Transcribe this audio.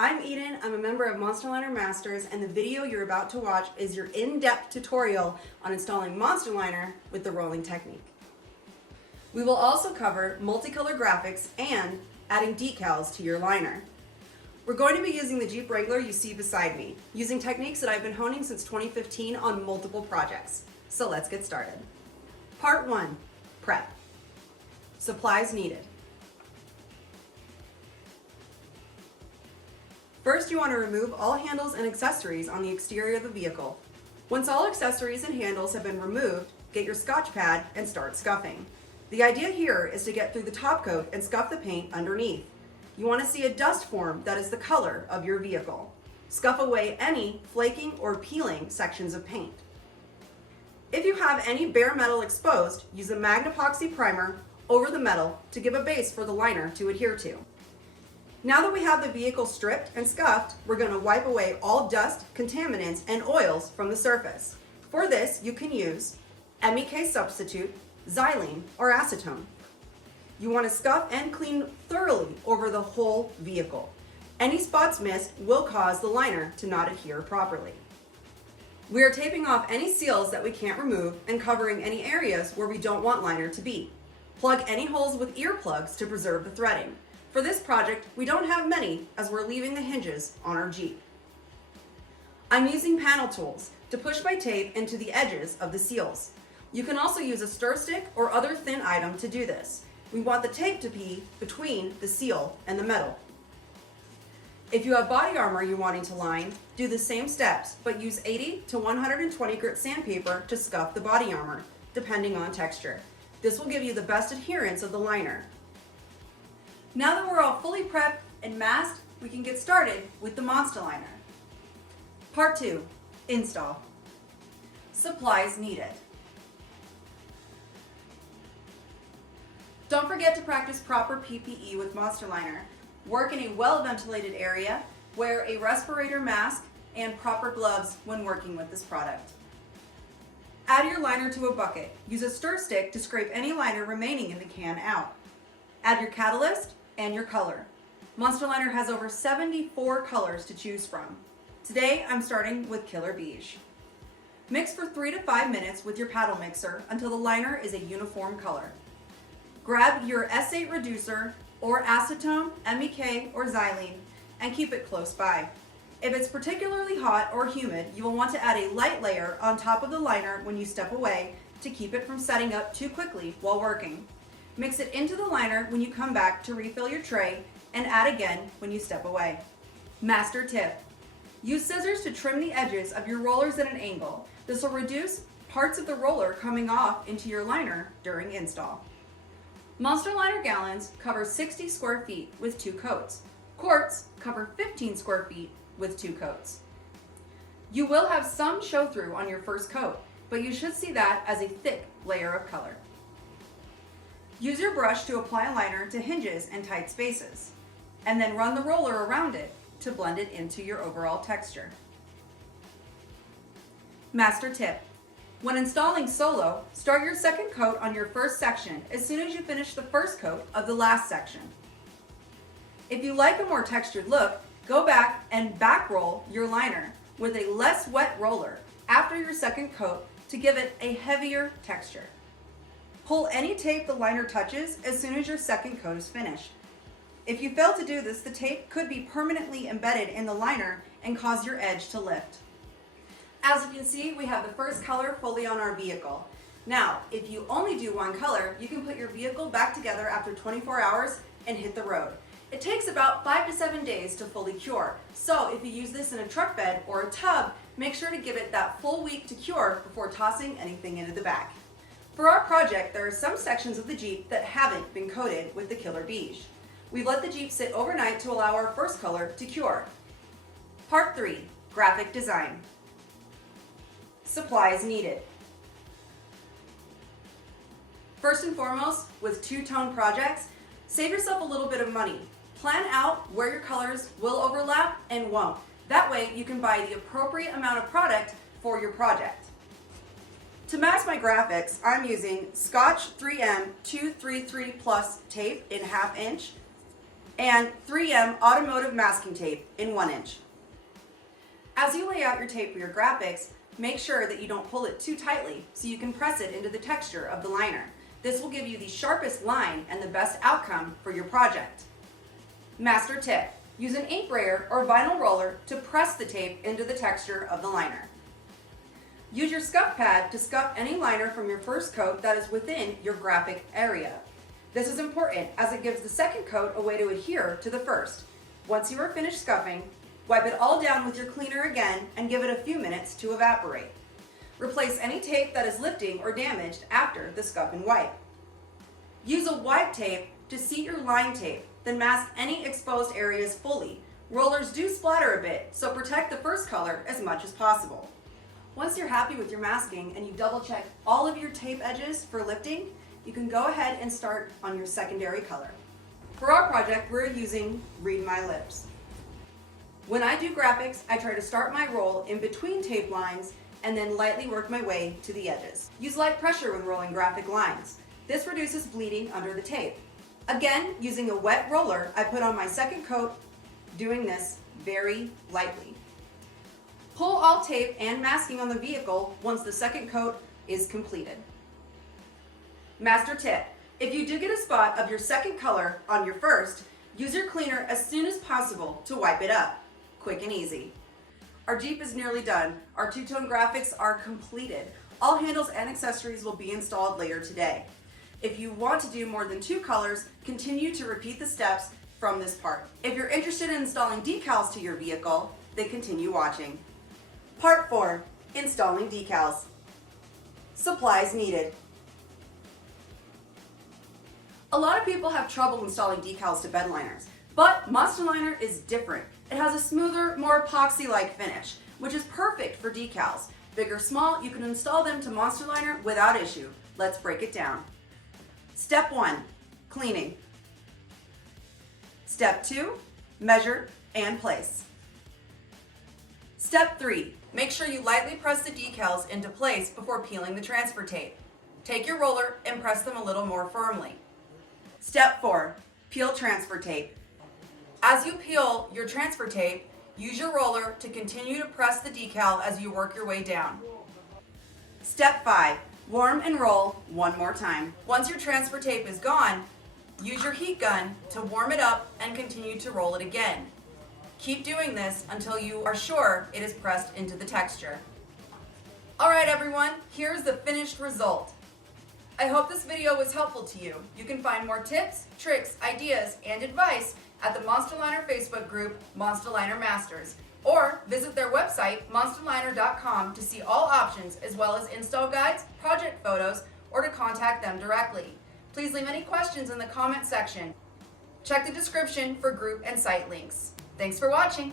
I'm Eden, I'm a member of Monstaliner Masters, and the video you're about to watch is your in-depth tutorial on installing Monstaliner with the rolling technique. We will also cover multicolor graphics and adding decals to your liner. We're going to be using the Jeep Wrangler you see beside me, using techniques that I've been honing since 2015 on multiple projects. So let's get started. Part 1, prep. Supplies needed. First, you want to remove all handles and accessories on the exterior of the vehicle. Once all accessories and handles have been removed, get your Scotch pad and start scuffing. The idea here is to get through the top coat and scuff the paint underneath. You want to see a dust form that is the color of your vehicle. Scuff away any flaking or peeling sections of paint. If you have any bare metal exposed, use a Magnepoxy primer over the metal to give a base for the liner to adhere to. Now that we have the vehicle stripped and scuffed, we're going to wipe away all dust, contaminants, and oils from the surface. For this, you can use MEK substitute, xylene, or acetone. You want to scuff and clean thoroughly over the whole vehicle. Any spots missed will cause the liner to not adhere properly. We are taping off any seals that we can't remove and covering any areas where we don't want liner to be. Plug any holes with earplugs to preserve the threading. For this project, we don't have many as we're leaving the hinges on our Jeep. I'm using panel tools to push my tape into the edges of the seals. You can also use a stir stick or other thin item to do this. We want the tape to be between the seal and the metal. If you have body armor you're wanting to line, do the same steps, but use 80 to 120 grit sandpaper to scuff the body armor, depending on texture. This will give you the best adherence of the liner. Now that we're all fully prepped and masked, we can get started with the Monstaliner. Part 2, install. Supplies needed. Don't forget to practice proper PPE with Monstaliner. Work in a well-ventilated area, wear a respirator mask, and proper gloves when working with this product. Add your liner to a bucket. Use a stir stick to scrape any liner remaining in the can out. Add your catalyst and your color. Monstaliner has over 74 colors to choose from. Today, I'm starting with Killer Beige. Mix for 3 to 5 minutes with your paddle mixer until the liner is a uniform color. Grab your S8 reducer or acetone, MEK, or xylene and keep it close by. If it's particularly hot or humid, you will want to add a light layer on top of the liner when you step away to keep it from setting up too quickly while working. Mix it into the liner when you come back to refill your tray and add again when you step away. Master tip: use scissors to trim the edges of your rollers at an angle. This will reduce parts of the roller coming off into your liner during install. Monstaliner gallons cover 60 square feet with 2 coats. Quarts cover 15 square feet with 2 coats. You will have some show through on your first coat, but you should see that as a thick layer of color. Use your brush to apply liner to hinges and tight spaces, and then run the roller around it to blend it into your overall texture. Master tip: when installing solo, start your second coat on your first section as soon as you finish the first coat of the last section. If you like a more textured look, go back and back roll your liner with a less wet roller after your second coat to give it a heavier texture. Pull any tape the liner touches as soon as your second coat is finished. If you fail to do this, the tape could be permanently embedded in the liner and cause your edge to lift. As you can see, we have the first color fully on our vehicle. Now, if you only do one color, you can put your vehicle back together after 24 hours and hit the road. It takes about 5 to 7 days to fully cure. So if you use this in a truck bed or a tub, make sure to give it that full week to cure before tossing anything into the back. For our project, there are some sections of the Jeep that haven't been coated with the Killer Beige. We've let the Jeep sit overnight to allow our first color to cure. Part 3, graphic design. Supplies needed. First and foremost, with two-tone projects, save yourself a little bit of money. Plan out where your colors will overlap and won't. That way you can buy the appropriate amount of product for your project. To mask my graphics, I'm using Scotch 3M 233 Plus tape in 1/2 inch. and 3M Automotive masking tape in 1 inch. As you lay out your tape for your graphics, make sure that you don't pull it too tightly so you can press it into the texture of the liner. This will give you the sharpest line and the best outcome for your project. Master tip: use an ink brayer or vinyl roller to press the tape into the texture of the liner. Use your scuff pad to scuff any liner from your first coat that is within your graphic area. This is important as it gives the second coat a way to adhere to the first. Once you are finished scuffing, wipe it all down with your cleaner again and give it a few minutes to evaporate. Replace any tape that is lifting or damaged after the scuff and wipe. Use a wipe tape to seat your line tape, then mask any exposed areas fully. Rollers do splatter a bit, so protect the first color as much as possible. Once you're happy with your masking and you double check all of your tape edges for lifting, you can go ahead and start on your secondary color. For our project, we're using Read My Lips. When I do graphics, I try to start my roll in between tape lines and then lightly work my way to the edges. Use light pressure when rolling graphic lines. This reduces bleeding under the tape. Again, using a wet roller, I put on my second coat, doing this very lightly. Pull all tape and masking on the vehicle once the second coat is completed. Master tip: if you do get a spot of your second color on your first, use your cleaner as soon as possible to wipe it up. Quick and easy. Our Jeep is nearly done. Our two-tone graphics are completed. All handles and accessories will be installed later today. If you want to do more than 2 colors, continue to repeat the steps from this part. If you're interested in installing decals to your vehicle, then continue watching. Part 4, installing decals. Supplies needed. A lot of people have trouble installing decals to bed liners, but Monstaliner is different. It has a smoother, more epoxy-like finish, which is perfect for decals. Big or small, you can install them to Monstaliner without issue. Let's break it down. Step 1, cleaning. Step 2, measure and place. Step 3, make sure you lightly press the decals into place before peeling the transfer tape. Take your roller and press them a little more firmly. Step 4, peel transfer tape. As you peel your transfer tape, use your roller to continue to press the decal as you work your way down. Step 5, warm and roll one more time. Once your transfer tape is gone, use your heat gun to warm it up and continue to roll it again. Keep doing this until you are sure it is pressed into the texture. Alright everyone, here's the finished result. I hope this video was helpful to you. You can find more tips, tricks, ideas, and advice at the Monstaliner Facebook group, Monstaliner Masters, or visit their website, monstaliner.com, to see all options as well as install guides, project photos, or to contact them directly. Please leave any questions in the comment section. Check the description for group and site links. Thanks for watching.